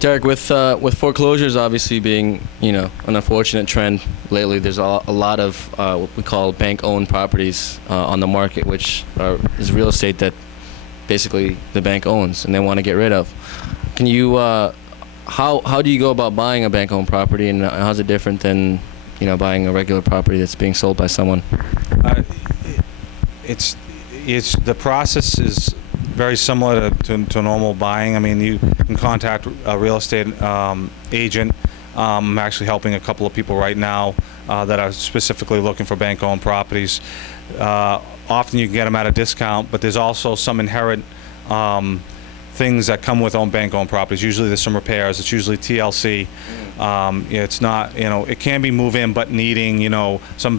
Derek, with foreclosures obviously being, an unfortunate trend lately, there's a lot of what we call bank-owned properties on the market, which is real estate that basically the bank owns and they want to get rid of. Can you, how do you go about buying a bank-owned property, and how's it different than, buying a regular property that's being sold by someone? It's the process is very similar to normal buying. I mean, you can contact a real estate agent. I'm actually helping a couple of people right now that are specifically looking for bank-owned properties. Often you can get them at a discount, but there's also some inherent things that come with bank-owned properties. Usually there's some repairs. It's usually TLC. It's not, it can be move-in, but needing, some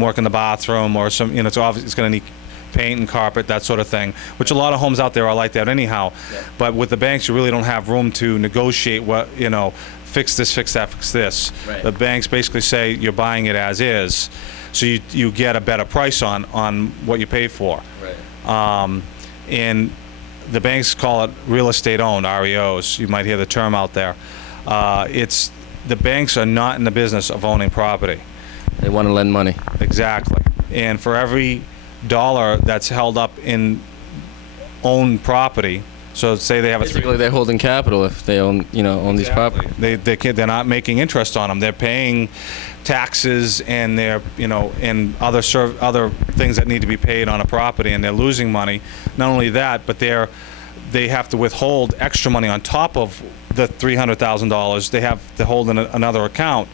work in the bathroom, or some, it's obviously it's going to need paint and carpet, that sort of thing, which a lot of homes out there are like that anyhow. Yeah. But with the banks, you really don't have room to negotiate what, fix this, fix that, fix this. Right. The banks basically say you're buying it as is, so you get a better price on what you pay for. Right. And the banks call it real estate owned, REOs. You might hear the term out there. The banks are not in the business of owning property. They want to lend money. Exactly. And for every dollar that's held up in owned property, so say they have basically they're holding capital if they own these properties. They're not making interest on them. They're paying taxes, and they're and other things that need to be paid on a property, and they're losing money. Not only that, but they have to withhold extra money on top of the $300,000. They have to hold in another account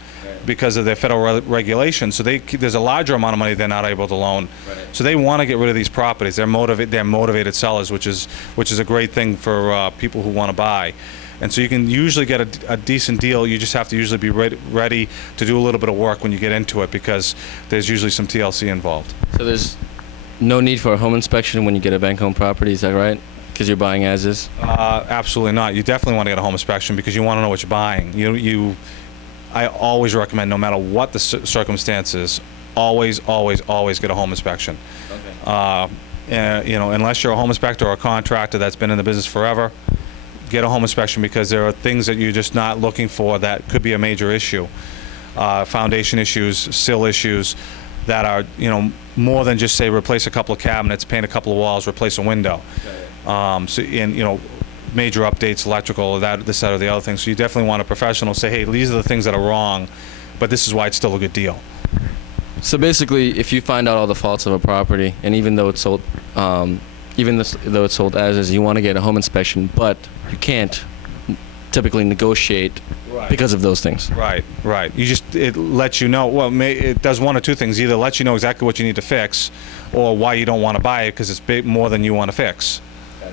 because of their federal regulations. So there's a larger amount of money they're not able to loan. Right. So they want to get rid of these properties. They're motivated sellers, which is a great thing for people who want to buy. And so you can usually get a decent deal. You just have to usually be ready to do a little bit of work when you get into it, because there's usually some TLC involved. So there's no need for a home inspection when you get a bank-owned property, is that right? Because you're buying as is? Absolutely not. You definitely want to get a home inspection because you want to know what you're buying. I always recommend, no matter what the circumstances, always get a home inspection. Okay. Unless you're a home inspector or a contractor that's been in the business forever, get a home inspection, because there are things that you're just not looking for that could be a major issue. Foundation issues, sill issues that are, more than just say replace a couple of cabinets, paint a couple of walls, replace a window. Okay. Major updates, electrical, this, that, or the other thing. So you definitely want a professional to say, hey, these are the things that are wrong, but this is why it's still a good deal. So basically, if you find out all the faults of a property, and even though it's sold, though it's sold as is, you want to get a home inspection, but you can't typically negotiate because of those things. Right. It lets you know. Well, it does one or two things. Either lets you know exactly what you need to fix, or why you don't want to buy it because it's more than you want to fix.